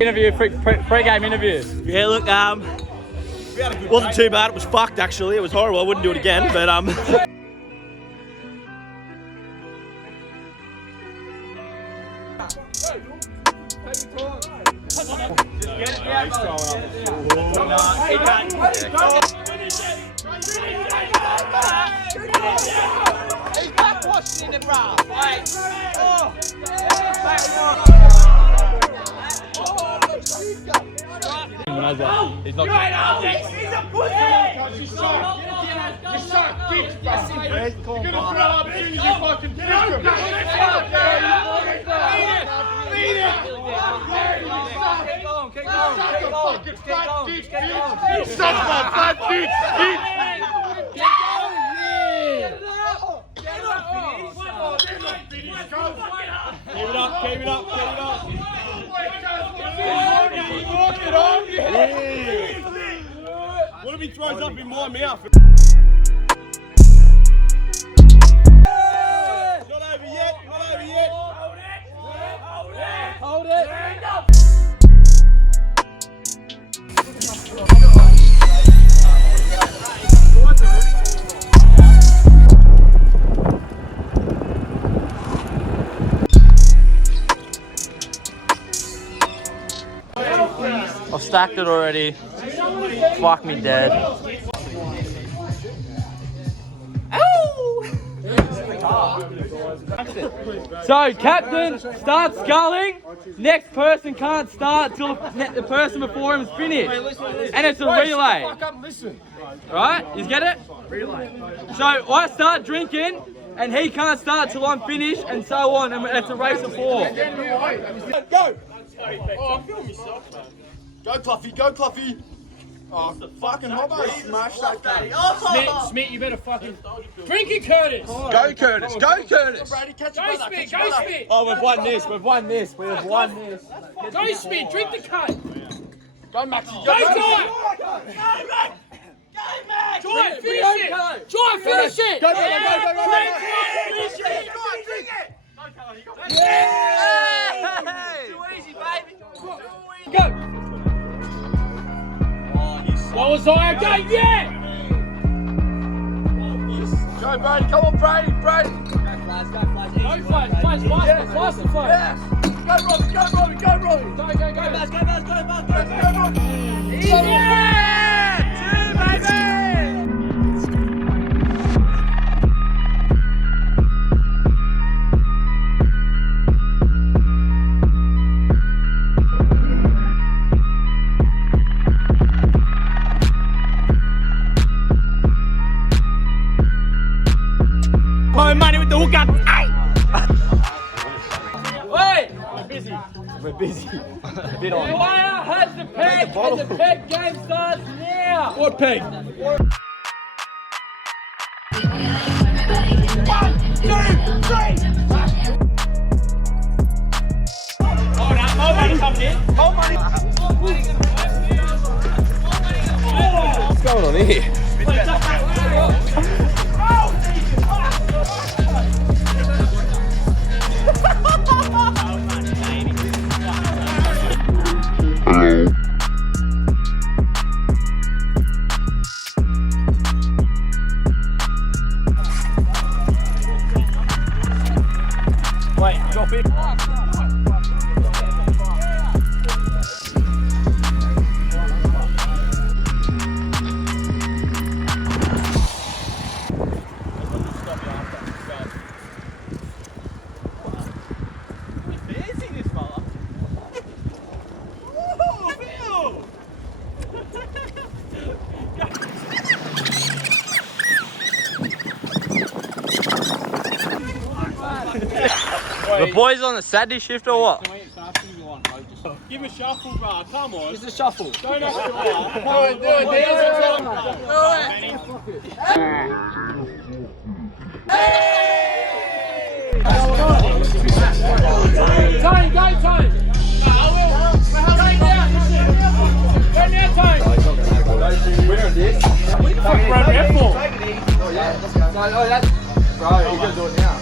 Interview, pre-game interview. Yeah, look, wasn't too bad. It was fucked actually. It was horrible. I wouldn't do it again, but He's not Keep it up. What if he throws up in my mouth? Not over yet. Hold it. I've stacked it already. Fuck me dead. So, captain starts sculling. Next person can't start till the person before him is finished. And it's a relay. Right? You get it? So, I start drinking, and he can't start till I'm finished, and so on. And it's a race of 4. Go! Oh, I'm feeling myself, man. Go, Cluffy. Oh, fucking Hobbo smashed that game. Smith, you better fucking... Drink it, Curtis! Go, Curtis. Brady, catch go, Smith, go, Smith! Oh, we've won this. Go, Smith, drink the cut! Go, Maxie. Go, Joy! Joy, finish it! Joy, finish it! Go. Finish it! Yeah! Too easy, baby! Go! What was I? Go, yeah! Go, Brady. Come on, Brady. Go, Flash, faster, Flash. Yes. Go, Robbie. Go, Yeah! 2, baby! Money with the hook up. Wait! We're busy. A bit on. Fire has the peg, and the peg game starts now. What peg? 1, 2, 3. Hold money comes in. What's going on here? Wait, drop it. The boys on the Saturday shift or what? Give him a shuffle, bro. Come on. It's a shuffle. Don't have to Do it. Tony, go, Tony. No, I will. Go now, Tony. Winner of this. What the fuck, bro? Careful. Oh, that's... Bro, you gotta do it now.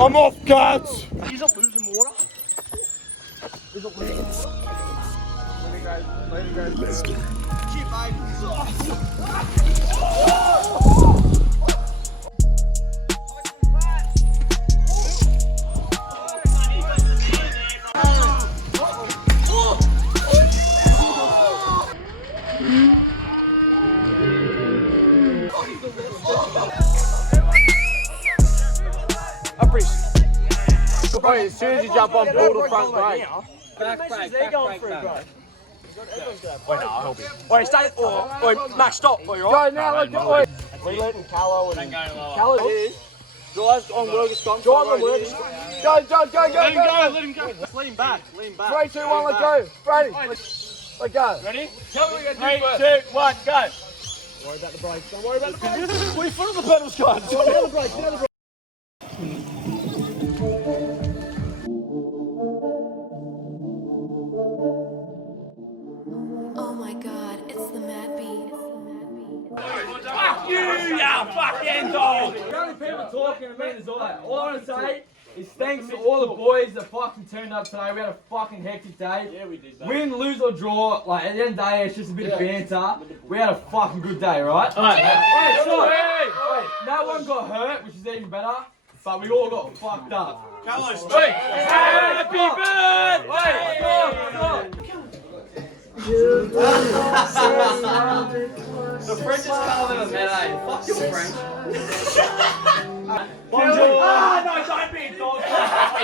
I'm off, guards. Is it losing water? Is it losing water? Let it go. Lezter. Wait, as soon as you jump on, pull the front brake. Back. Wait, no, I'll help you. Wait, stay. Wait, Max, stop. Wait, Go now, let's go. We letting Callow and Callow is. Drive on Wilgus Scott. Drive on Wilgus. Go. Let him go. lean back. 3, 2, 1, let's go. Ready? Let's go. Ready? 3, 2, 1, go. Worry about the brakes. Don't worry about the brakes. Put your foot on the pedals, guys. Get out of the brakes. Get out of the brakes. Oh my god, it's the Mad Beat. Fuck you, you fucking dog! The only people talking to me is all I want to say is thanks to all the boys that fucking turned up today. We had a fucking hectic day. Yeah, we did. Win, lose or draw, like at the end of the day, it's just a bit of banter. We had a fucking good day, right? Wait, no one got hurt, which is even better. But we all got fucked up. Carlos, Happy birthday! Wait, stop! The French is calling us, man. Fuck your French. Bonjour!